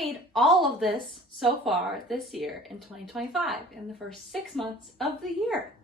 made all of this so far this year in 2025, in the first 6 months of the year.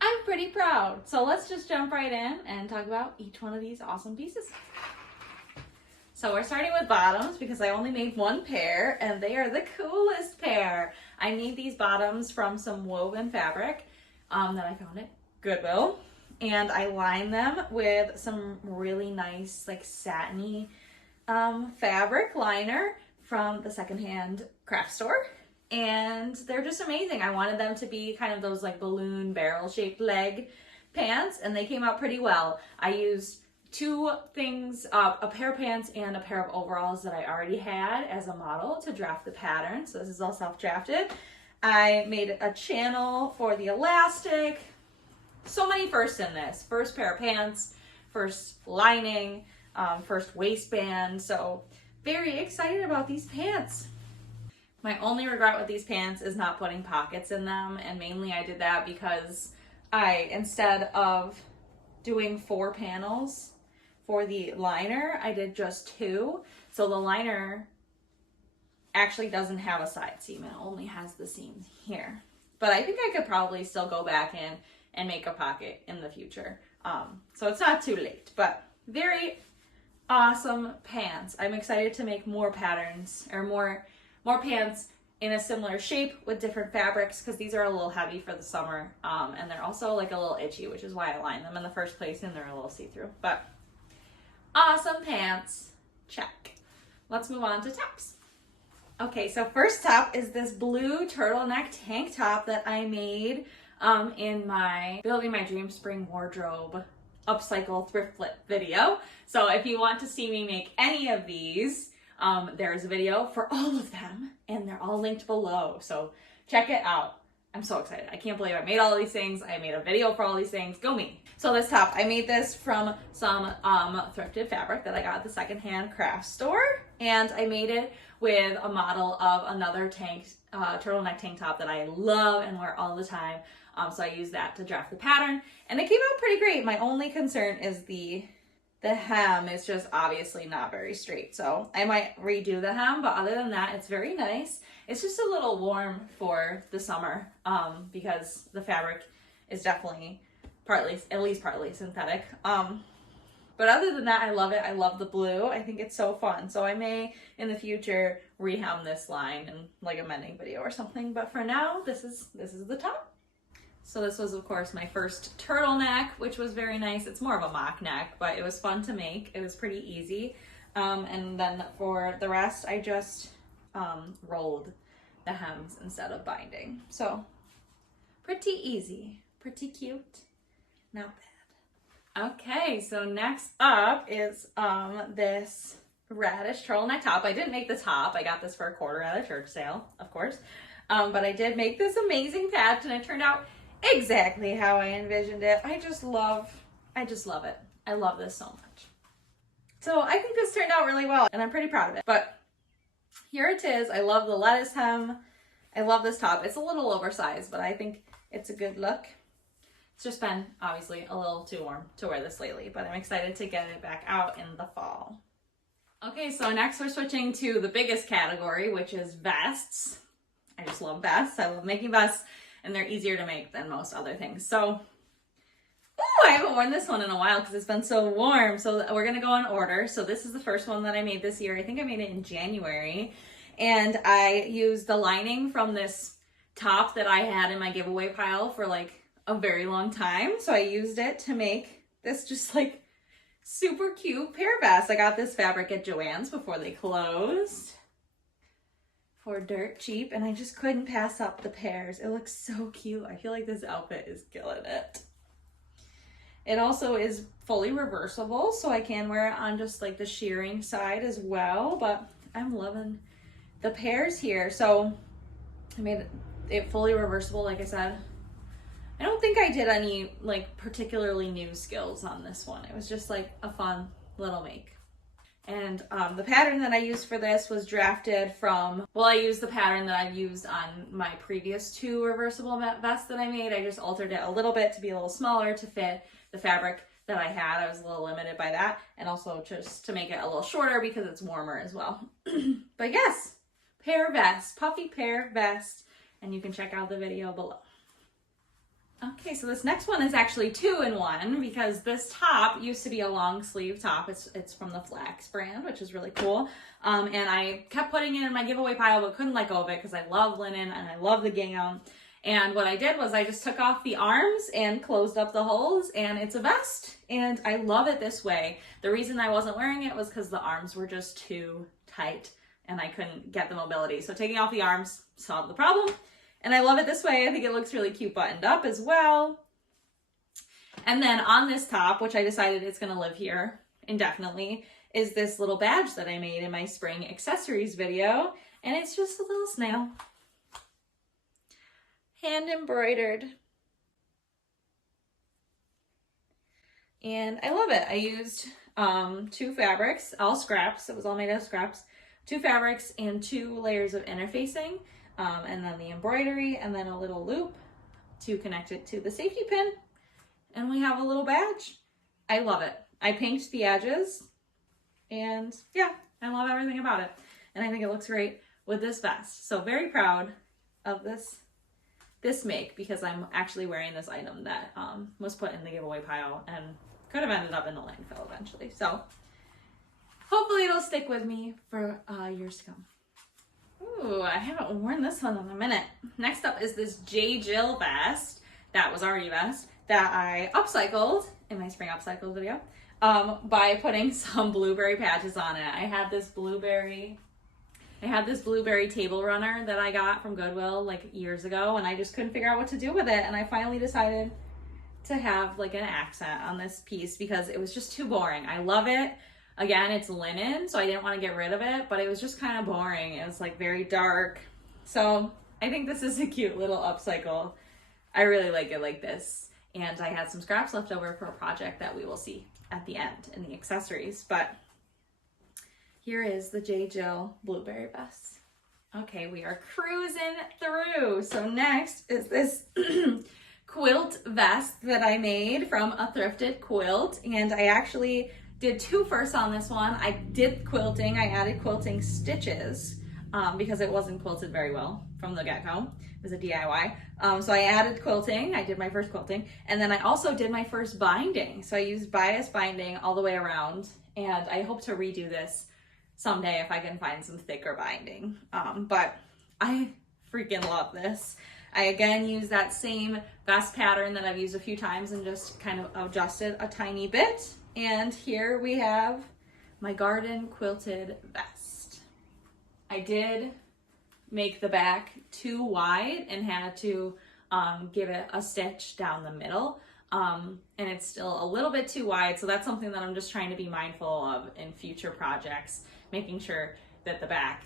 I'm pretty proud. So let's just jump right in and talk about each one of these awesome pieces. So we're starting with bottoms because I only made one pair and they are the coolest pair. I made these bottoms from some woven fabric that I found at Goodwill. And I lined them with some really nice like satiny fabric liner from the secondhand craft store. And they're just amazing. I wanted them to be kind of those like balloon barrel shaped leg pants and they came out pretty well. I used two things, a pair of pants and a pair of overalls that I already had as a model to draft the pattern. So this is all self-drafted. I made a channel for the elastic. So many firsts in this. First pair of pants, first lining, first waistband. So very excited about these pants. My only regret with these pants is not putting pockets in them. And mainly I did that because instead of doing 4 panels for the liner, I did just 2. So the liner actually doesn't have a side seam. It only has the seam here. But I think I could probably still go back in and make a pocket in the future. So it's not too late, but very awesome pants. I'm excited to make more patterns or more pants in a similar shape with different fabrics because these are a little heavy for the summer. And they're also like a little itchy, which is why I lined them in the first place and they're a little see-through. But awesome pants, check. Let's move on to tops. Okay, so first top is this blue turtleneck tank top that I made in my Building My Dream Spring Wardrobe upcycle thrift flip video. So if you want to see me make any of these, there's a video for all of them and they're all linked below. So check it out. I'm so excited. I can't believe I made all of these things. I made a video for all these things. Go me. So this top, I made this from some thrifted fabric that I got at the secondhand craft store. And I made it with a model of another turtleneck tank top that I love and wear all the time. So I used that to draft the pattern and it came out pretty great. My only concern is the hem is just obviously not very straight. So I might redo the hem, but other than that, it's very nice. It's just a little warm for the summer because the fabric is definitely at least partly synthetic. But other than that, I love it. I love the blue. I think it's so fun. So I may in the future rehem this line in like a mending video or something. But for now, this is the top. So this was, of course, my first turtleneck, which was very nice. It's more of a mock neck, but it was fun to make. It was pretty easy. And then for the rest, I just rolled the hems instead of binding. So pretty easy, pretty cute, not bad. Okay, so next up is this radish turtleneck top. I didn't make the top. I got this for $1 at a church sale, of course. But I did make this amazing patch and it turned out exactly how I envisioned it. I just love it. I love this so much. So I think this turned out really well and I'm pretty proud of it. But here it is. I love the lettuce hem. I love this top. It's a little oversized, but I think it's a good look. It's just been obviously a little too warm to wear this lately, but I'm excited to get it back out in the fall. Okay, so next we're switching to the biggest category, which is vests. I just love vests. I love making vests and they're easier to make than most other things. So, ooh, I haven't worn this one in a while because it's been so warm. So we're gonna go in order. So this is the first one that I made this year. I think I made it in January. And I used the lining from this top that I had in my giveaway pile for like a very long time. So I used it to make this just like super cute pair vest. I got this fabric at Joann's before they closed for dirt cheap, and I just couldn't pass up the pairs. It looks so cute. I feel like this outfit is killing it. It also is fully reversible, so I can wear it on just like the shearing side as well, but I'm loving the pairs here. So I made it fully reversible, like I said. I don't think I did any like particularly new skills on this one. It was just like a fun little make. And the pattern that I used for this was drafted from, well, I used the pattern that I've used on my previous 2 reversible vests that I made. I just altered it a little bit to be a little smaller to fit the fabric that I had. I was a little limited by that, and also just to make it a little shorter because it's warmer as well. But yes, pear vest, puffy pear vest, and you can check out the video below. Okay, so this next one is actually 2-in-1 because this top used to be a long sleeve top. It's from the Flax brand, which is really cool. And I kept putting it in my giveaway pile, but couldn't let go of it because I love linen and I love the gingham. And what I did was I just took off the arms and closed up the holes, and it's a vest. And I love it this way. The reason I wasn't wearing it was because the arms were just too tight and I couldn't get the mobility. So taking off the arms solved the problem. And I love it this way. I think it looks really cute buttoned up as well. And then on this top, which I decided it's going to live here indefinitely, is this little badge that I made in my spring accessories video. And it's just a little snail. Hand embroidered. And I love it. I used 2 fabrics, all scraps. It was all made out of scraps. 2 fabrics and 2 layers of interfacing. And then the embroidery, and then a little loop to connect it to the safety pin. And we have a little badge. I love it. I pinked the edges, and yeah, I love everything about it. And I think it looks great with this vest. So very proud of this make, because I'm actually wearing this item that was put in the giveaway pile and could have ended up in the landfill eventually. So hopefully it'll stick with me for years to come. Ooh, I haven't worn this one in a minute. Next up is this J. Jill vest that was already a vest that I upcycled in my spring upcycle video by putting some blueberry patches on it. I had this blueberry table runner that I got from Goodwill like years ago, and I just couldn't figure out what to do with it. And I finally decided to have like an accent on this piece because it was just too boring. I love it. Again, it's linen, so I didn't want to get rid of it, but it was just kind of boring. It was like very dark. So I think this is a cute little upcycle. I really like it like this. And I had some scraps left over for a project that we will see at the end in the accessories. But here is the J. Jill blueberry vest. Okay, we are cruising through. So next is this quilt vest that I made from a thrifted quilt. And I actually did 2 firsts on this one. I did quilting. I added quilting stitches because it wasn't quilted very well from the get-go. It was a DIY. So I added quilting. I did my first quilting. And then I also did my first binding. So I used bias binding all the way around. And I hope to redo this someday if I can find some thicker binding. But I freaking love this. I again used that same vest pattern that I've used a few times and just kind of adjusted a tiny bit. And here we have my garden quilted vest. I did make the back too wide and had to give it a stitch down the middle. And it's still a little bit too wide. So that's something that I'm just trying to be mindful of in future projects, making sure that the back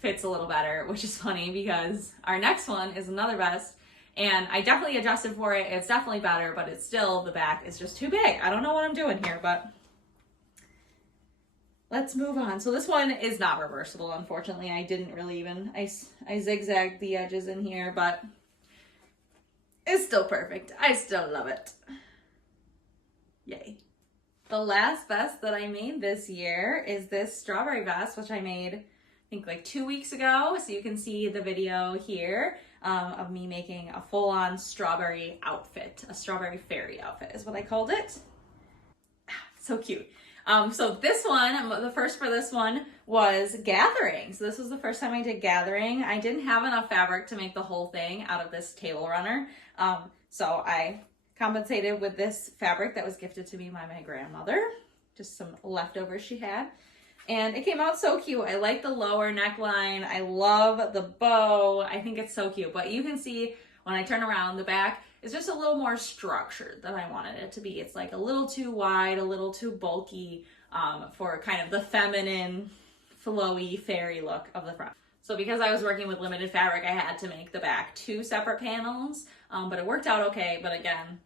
fits a little better, which is funny because our next one is another vest. And I definitely adjusted for it. It's definitely better, but it's still, the back is just too big. I don't know what I'm doing here, but let's move on. So this one is not reversible, unfortunately. I didn't really even, I zigzagged the edges in here, but it's still perfect. I still love it. Yay. The last vest that I made this year is this strawberry vest, which I made, I think like 2 weeks ago. So you can see the video here. Of me making a full-on strawberry outfit. A strawberry fairy outfit is what I called it. So cute. So this one, the first for this one was gathering. So this was the first time I did gathering. I didn't have enough fabric to make the whole thing out of this table runner. So I compensated with this fabric that was gifted to me by my grandmother. Just some leftovers she had. And it came out so cute. I like the lower neckline. I love the bow. I think it's so cute. But you can see when I turn around, the back is just a little more structured than I wanted it to be. It's like a little too wide, a little too bulky for kind of the feminine, flowy, fairy look of the front. So because I was working with limited fabric, I had to make the back 2 separate panels. But it worked out okay. But again,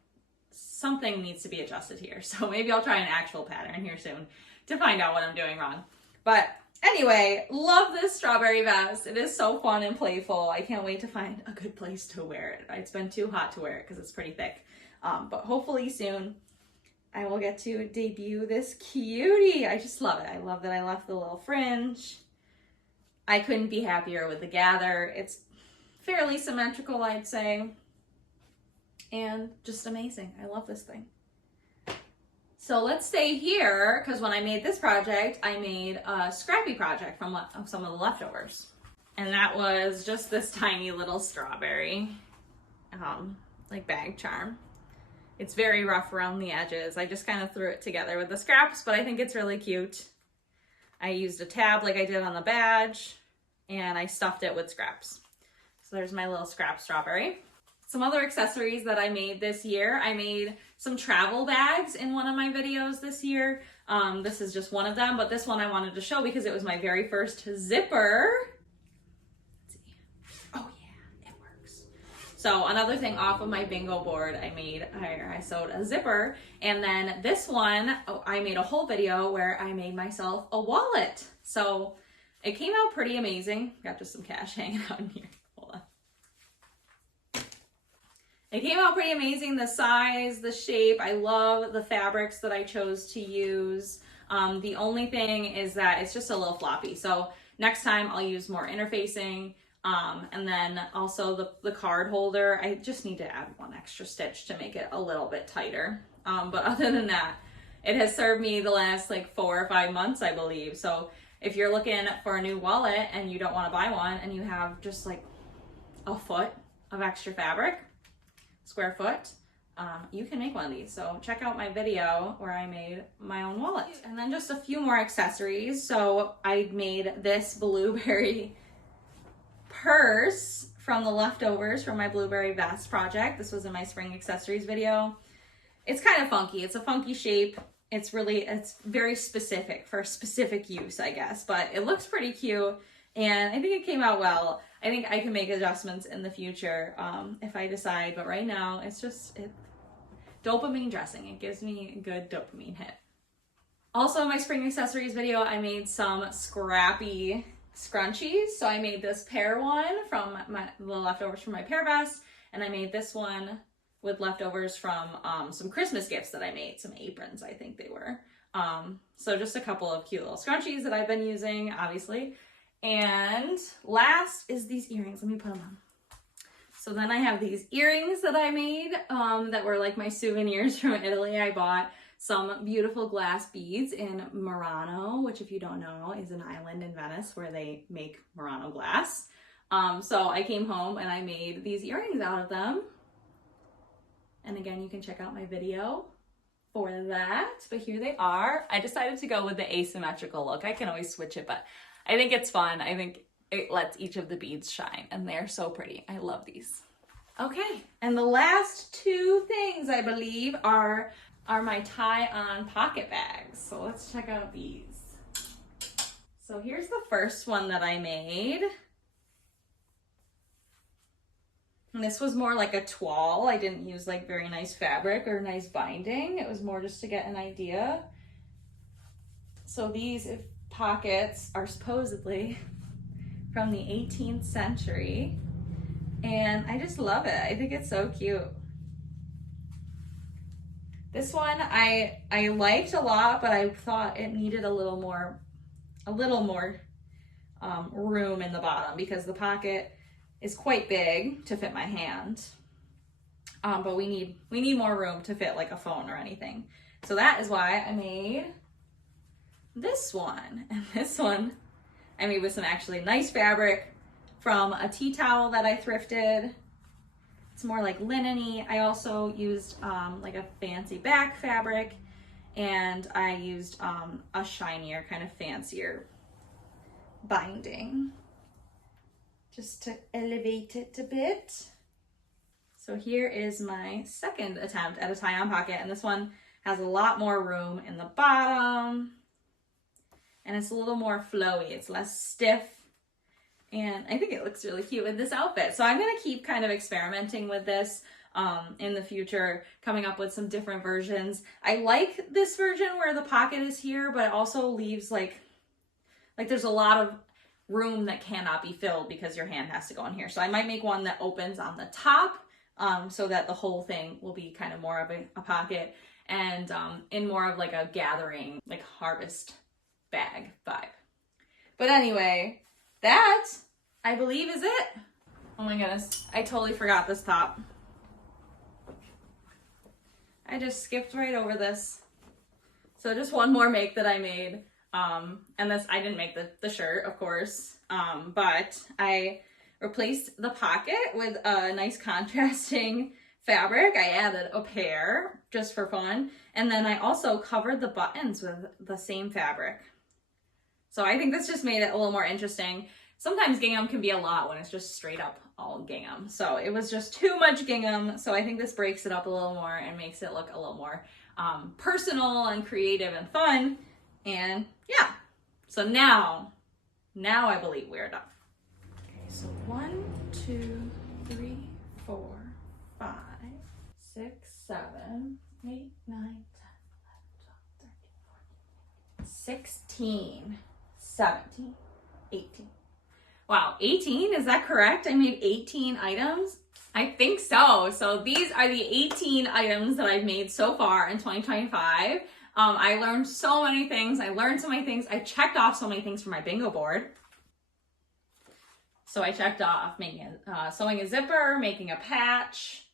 something needs to be adjusted here. So maybe I'll try an actual pattern here soon to find out what I'm doing wrong. But anyway, love this strawberry vest. It is so fun and playful. I can't wait to find a good place to wear it. It's been too hot to wear it because it's pretty thick. But hopefully soon. I will get to debut this cutie. I just love it. I love that I left the little fringe. I couldn't be happier with the gather. It's fairly symmetrical, I'd say, and just amazing. I love this thing. So let's stay here, because when I made this project, I made a scrappy project from some of the leftovers. And that was just this tiny little strawberry, like bag charm. It's very rough around the edges. I just kind of threw it together with the scraps, but I think it's really cute. I used a tab like I did on the badge, and I stuffed it with scraps. So there's my little scrap strawberry. Some other accessories that I made this year. I made some travel bags in one of my videos this year. This is just one of them, but this one I wanted to show because it was my very first zipper. Let's see. Oh yeah, it works. So another thing off of my bingo board, I sewed a zipper, and then this one, I made a whole video where I made myself a wallet. So it came out pretty amazing. Got just some cash hanging out in here. It came out pretty amazing, the size, the shape. I love the fabrics that I chose to use. The only thing is that it's just a little floppy. So next time I'll use more interfacing. And then also the card holder, I just need to add one extra stitch to make it a little bit tighter. But other than that, it has served me the last like 4 or 5 months, I believe. So if you're looking for a new wallet and you don't want to buy one and you have just like a foot of extra fabric, square foot, you can make one of these. So check out my video where I made my own wallet. And then just a few more accessories. So I made this blueberry purse from the leftovers from my blueberry vest project. This was in my spring accessories video. It's kind of funky. It's a funky shape. It's very specific for specific use, I guess, but it looks pretty cute. And I think it came out well. I think I can make adjustments in the future if I decide, but right now it's just dopamine dressing. It gives me a good dopamine hit. Also in my spring accessories video, I made some scrappy scrunchies. So I made this pear one from the leftovers from my pear vest, and I made this one with leftovers from some Christmas gifts that I made, some aprons I think they were. So just a couple of cute little scrunchies that I've been using, obviously. And last is these earrings. Let me put them on. So then I have these earrings that I made that were like my souvenirs from Italy. I bought some beautiful glass beads in Murano, which if you don't know is an island in Venice where they make Murano glass. So I came home and I made these earrings out of them. And again, you can check out my video for that. But here they are. I decided to go with the asymmetrical look. I can always switch it, but I think it's fun. I think it lets each of the beads shine, and they're so pretty. I love these. Okay, and the last two things I believe are my tie-on pocket bags. So let's check out these. So here's the first one that I made. And this was more like a toile. I didn't use like very nice fabric or nice binding. It was more just to get an idea. So these pockets are supposedly from the 18th century, and I just love it. I think it's so cute. This one I liked a lot, but I thought it needed a little more room in the bottom because the pocket is quite big to fit my hand. But we need more room to fit like a phone or anything. So that is why I made this one. And this one I made with some actually nice fabric from a tea towel that I thrifted. It's more like linen-y. I also used like a fancy back fabric, and I used a shinier, kind of fancier binding just to elevate it a bit. So here is my second attempt at a tie-on pocket, and this one has a lot more room in the bottom, and it's a little more flowy. It's less stiff, and I think it looks really cute with this outfit. So I'm going to keep kind of experimenting with this in the future, coming up with some different versions. I like this version where the pocket is here, but it also leaves like there's a lot of room that cannot be filled because your hand has to go in here. So I might make one that opens on the top so that the whole thing will be kind of more of a pocket. and in more of like a gathering, like harvest bag vibe. But anyway, that I believe is it. Oh my goodness, I totally forgot this top. I just skipped right over this. So just one more make that I made. And this, I didn't make the shirt, of course, but I replaced the pocket with a nice contrasting fabric. I added a pair just for fun. And then I also covered the buttons with the same fabric. So I think this just made it a little more interesting. Sometimes gingham can be a lot when it's just straight up all gingham. So it was just too much gingham. So I think this breaks it up a little more and makes it look a little more personal and creative and fun. And yeah, so now I believe we're done. Okay, so 1, 2, 3, 4, 5, 6, 7, 8, 9, 10, 11, 12, 13, 14, 16, 17, 18. Wow, 18, is that correct? I made 18 items? I think so. So these are the 18 items that I've made so far in 2025. I learned so many things. I checked off so many things from my bingo board. So I checked off making sewing a zipper, making a patch,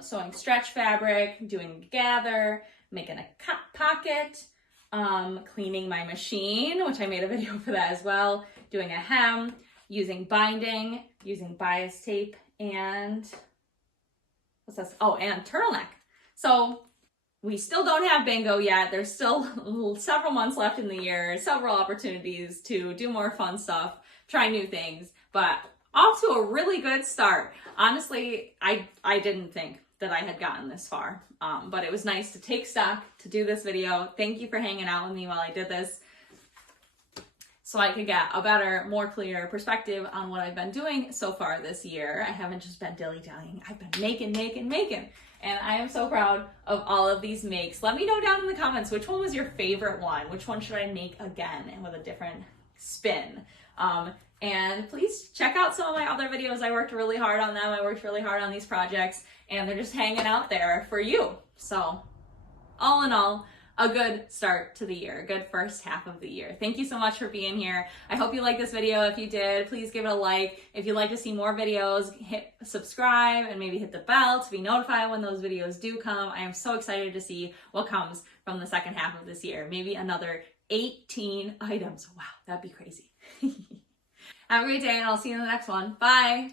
sewing stretch fabric, doing a gather, making a pocket, cleaning my machine, which I made a video for that as well, doing a hem, using binding, using bias tape, and what's this? Oh, and turtleneck. So we still don't have bingo yet. There's still several months left in the year, several opportunities to do more fun stuff, try new things, but off to a really good start. Honestly, I didn't think that I had gotten this far, but it was nice to take stock, to do this video. Thank you for hanging out with me while I did this, so I could get a better, more clear perspective on what I've been doing so far this year. I haven't just been dilly-dallying. I've been making. And I am so proud of all of these makes. Let me know down in the comments, which one was your favorite one? Which one should I make again and with a different spin? And please check out some of my other videos. I worked really hard on them. I worked really hard on these projects, and they're just hanging out there for you. So all in all, a good start to the year, a good first half of the year. Thank you so much for being here. I hope you liked this video. If you did, please give it a like. If you'd like to see more videos, hit subscribe and maybe hit the bell to be notified when those videos do come. I am so excited to see what comes from the second half of this year. Maybe another 18 items. Wow, that'd be crazy. Have a great day, and I'll see you in the next one. Bye.